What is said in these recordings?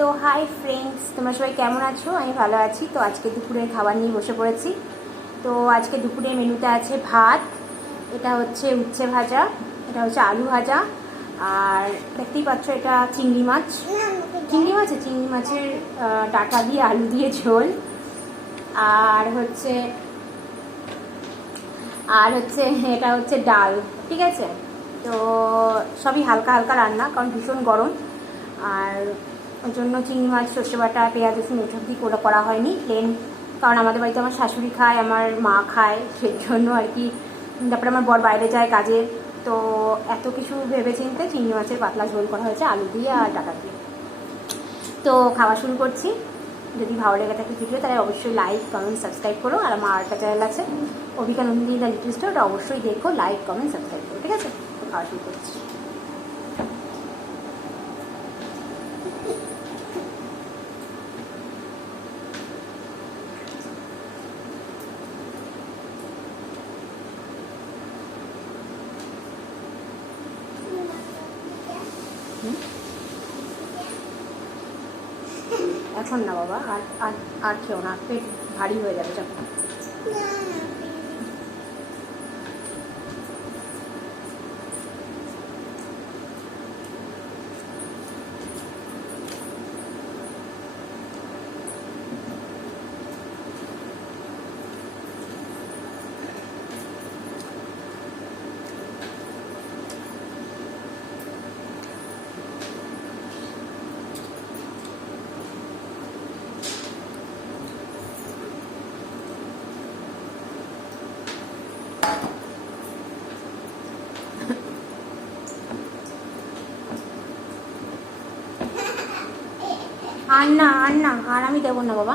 তো hi friends, তোমরা সবাই কেমন আছো? আমি ভালো আছি। তো আজকে দুপুরের খাবার নিয়ে বসে পড়েছি। তো আজকে দুপুরের মেনুতে আছে ভাত, এটা হচ্ছে উচ্ছে ভাজা, এটা হচ্ছে আলু ভাজা, আর দেখতেই পাচ্ছ এটা চিংড়ি মাছ। চিংড়ি মাছের ডাঁটা দিয়ে আলু দিয়ে ঝোল, আর হচ্ছে এটা হচ্ছে ডাল। ঠিক আছে, তো সবই হালকা হালকা রান্না, কারণ ভীষণ গরম। আর ওই জন্য চিংড়ি মাছ, সর্ষে বাটা, পেঁয়াজ রসুন এসব দিয়ে করা হয়নি, প্লেন। কারণ আমাদের বাড়িতে আমার শাশুড়ি খায়, আমার মা খায়, সেই জন্য আর কি। তারপরে আমার বর বাইরে যায় কাজে, তো এত কিছু ভেবে চিনতে চিংড়ি মাছের পাতলা ঝোল করা হয়েছে আলু দিয়ে আর ডাটা দিয়ে। তো খাওয়া শুরু করছি। যদি ভালো লেগে থাকে ভিডিও, তাহলে অবশ্যই লাইক কমেন্ট সাবস্ক্রাইব করো। আর আমার আরেকটা চ্যানেল আছে Abhika Nandini the little star, ওটা অবশ্যই দেখো, লাইক কমেন্ট সাবস্ক্রাইব করো। ঠিক আছে, তো খাওয়া শুরু করছি। এখন না বাবা, আর আর আর খেও না, পেট ভারী হয়ে যাবে যখন। আর আমি দেবো না বাবা।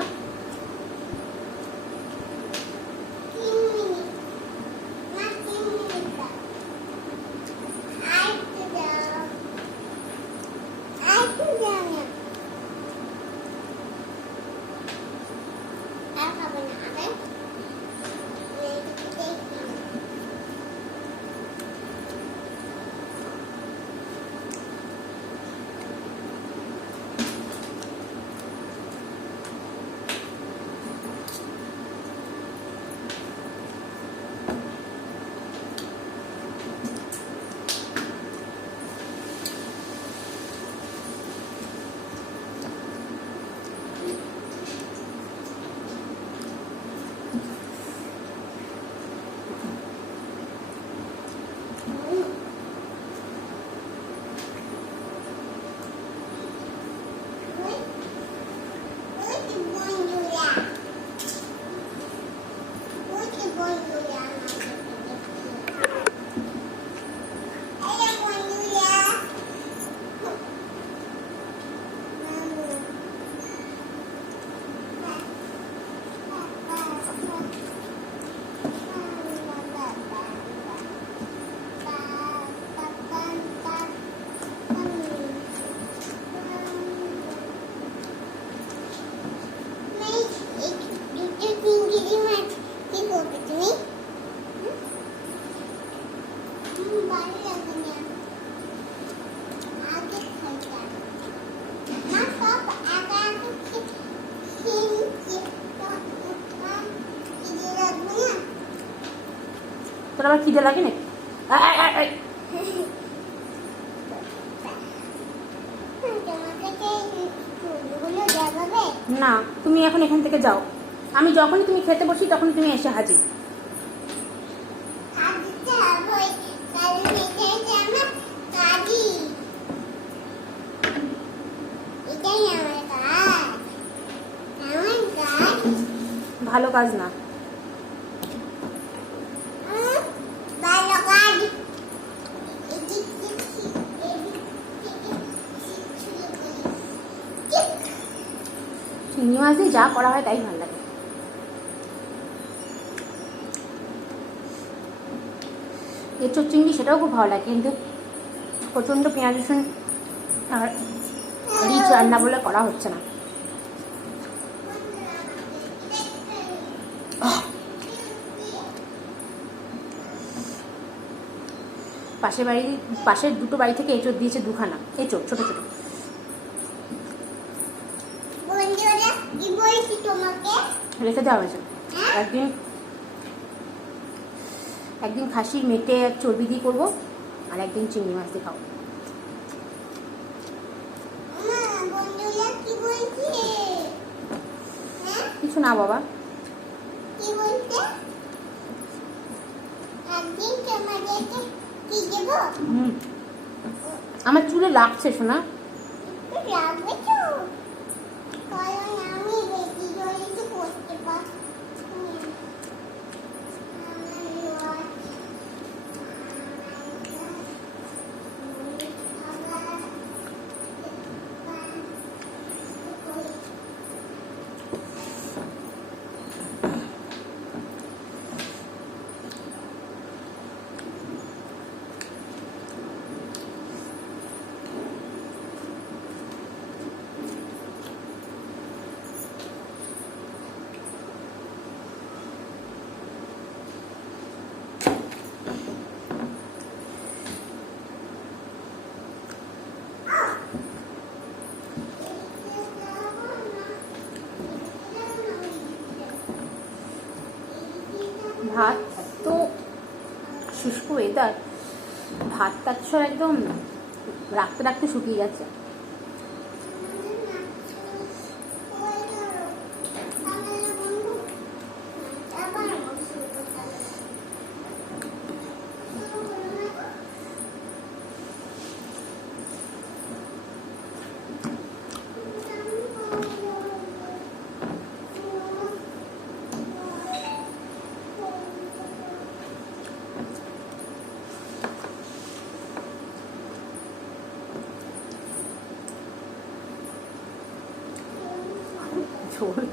তোর আবার খিদে লাগে নাকি? না, তুমি এখন এখান থেকে যাও। আমি যখনই তুমি খেতে বসি তখনই তুমি এসে হাজির। ভালো কাজ না। চিংড়ি মাছ দিয়ে যা করা হয় তাই ভালো লাগে। এঁচোড় চিংড়ি সেটাও খুব ভালো লাগে, কিন্তু প্রচণ্ড পেঁয়াজ রসুন আর রিচ রান্না বলে করা হচ্ছে না। পাশের দুটো বাড়ি থেকে এঁচোড় দিয়েছে, দুখানা এঁচোড়, ছোটো ছোটো। বলছি তোমাকে? রেখে দেওয়া হয়েছে। একদিন একদিন খাসির মেটে চর্বি দিয়ে করবো, আর একদিন চিংড়ি মাছ দিয়ে খাবো। বন্ধুরা কি বলছে? কিছু না বাবা। কি বলছে? একদিন তোমাদেরকে কি দেবো? আমার চুলে লাগছে শোনা। লাগবে তো, কারণ আমি বেশি জলে তো করতে পারছি না। ভাত এত শুষ্ক ওয়েদার, ভাত টাচ্ছর একদম রাখতে রাখতে শুকিয়ে যাচ্ছে। ঝোল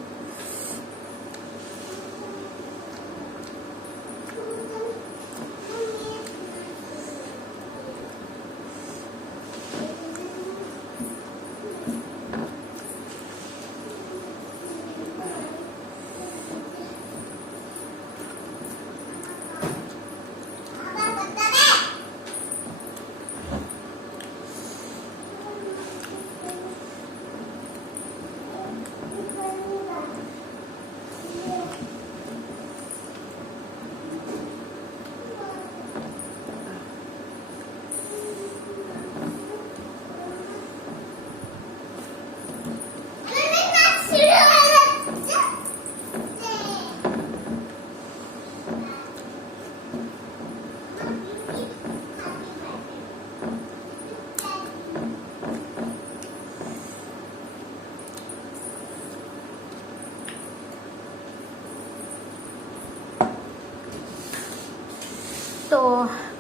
তো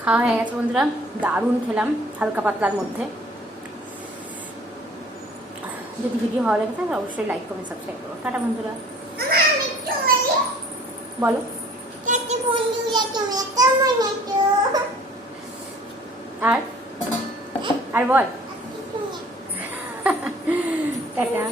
খাওয়া হয়ে গেছে বন্ধুরা, দারুণ খেলাম হালকা পাতলার মধ্যে। যদি ভিডিও ভালো লাগে থাকে অবশ্যই লাইক কমেন্ট সাবস্ক্রাইব করো। টাটা বন্ধুরা। বলো। আর বল। টাটা।